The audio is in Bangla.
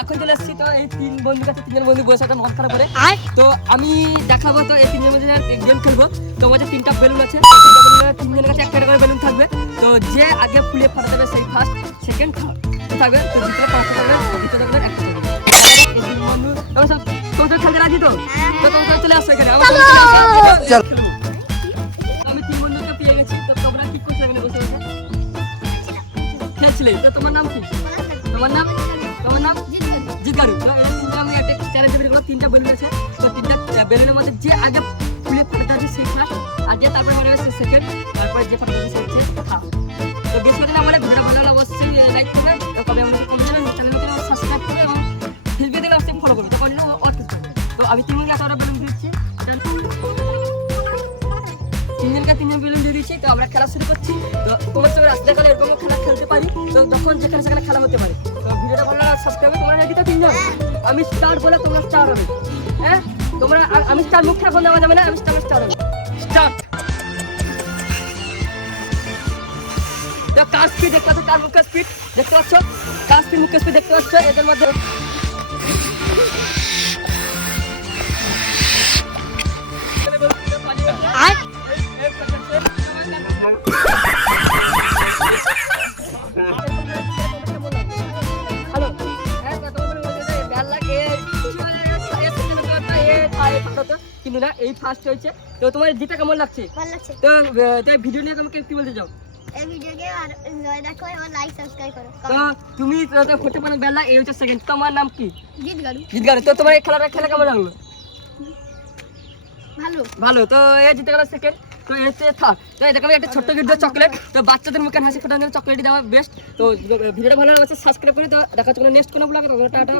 এখন চলে আসছি তো এই তিন বন্ধুর কাছে, তিনজন বন্ধু বসে একটা মন খারাপ করে। তো আমি দেখাবো তো এই তিনজন মধ্যে গেম খেলবো। তো আমাদের তিনটা বেলুন আছে, তিনজনের কাছে একটা করে বেলুন থাকবে। তো যে আগে ফুলে ফাটা দেবে সেই ফার্স্ট, সেকেন্ড, থার্ড থাকবে। তো দ্বিতীয় পাঁচটা থাকবে, দ্বিতীয় থাকবে একটা থাকবে। এই তিন বন্ধু তোমরা সব খেলতে রাজি তো? তো তোমরা চলে আসছো এখানে, আমার খেলবো। আমি তিন বন্ধুকে পেয়ে গেছি। তো তোমরা কি করছো এখানে বসে বসে? খেলছিলে। তো তোমার নাম কি? তোমার নাম জিতগারু। তো এই তিনটা আমি একটা চ্যালেঞ্জ করে গেলাম। তিনটা বেলুন আছে, তো তিনটা বেলুনের মধ্যে যে আগে ফুলে ফাটাতে হবে সেই ফার্স্ট, আর যে তারপরে মানে সে সেকেন্ড, তারপরে যে ফাটাতে হবে সে হচ্ছে থার্ড। তো বেশি কথা না বলে ভিডিওটা ভালো লাগলে অবশ্যই লাইক করবেন। তো কবে আমাদের করে দেবেন, চ্যানেলকে সাবস্ক্রাইব করবে এবং ফেসবুকে দিলে অবশ্যই ফলো করবে। তখন তো আমি তিনজনকে একটা বেলুন দিচ্ছি, তিনজন বেলুন দিয়ে দিচ্ছি। তো আমরা খেলা শুরু করছি। তো তোমার সঙ্গে রাস্তায় এরকম খেলা খেলতে পারি, তো যখন যেখানে সেখানে খেলা হতে পারে। তো ভিডিওটা ভালো লাগলে সাবস্ক্রাইব করবে। তোমরা রেডি তো তিনজন? আমি স্টার্ট বলে তোমরা স্টার্ট হবে। হ্যাঁ, তোমরা আমি স্টার্ট মুখে এখন দেওয়া যাবে না, আমি স্টার্ট হবে। স্টার্ট। তো কার স্পিড দেখতে পাচ্ছ, কার মুখের স্পিড দেখতে পাচ্ছ, কার স্পিড মুখের স্পিড দেখতে পাচ্ছ। এদের মধ্যে কিন্তু না, এই ফার্স্ট হয়েছে। তো তোমার জিতে কেমন লাগছে? ভালো লাগছে। তো ভিডিও নিয়ে তোমাকে কি বলতে চাও? এই ভিডিওকে আর দেখো এবং লাইক সাবস্ক্রাইব করো। তো তুমি হতে পারো বেলা, এই হচ্ছে সেকেন্ড। তোমার নাম কি? জিতগারু। জিতগারু। তো তোমার এই খেলাটা খেলা কেমন লাগলো? ভালো। ভালো। তো এই জিতে গেল সেকেন্ড। তো এই হচ্ছে থার্ড। তো দেখো একটা ছোট্ট ভিডিও চকলেট। তো বাচ্চাদের মুখে হাসি ফোটানোর জন্য চকলেট দেওয়া বেস্ট। তো ভিডিওটা ভালো লাগছে সাবস্ক্রাইব করে। তো দেখা হচ্ছে নেক্সট কোনো ব্লগে। টাটা।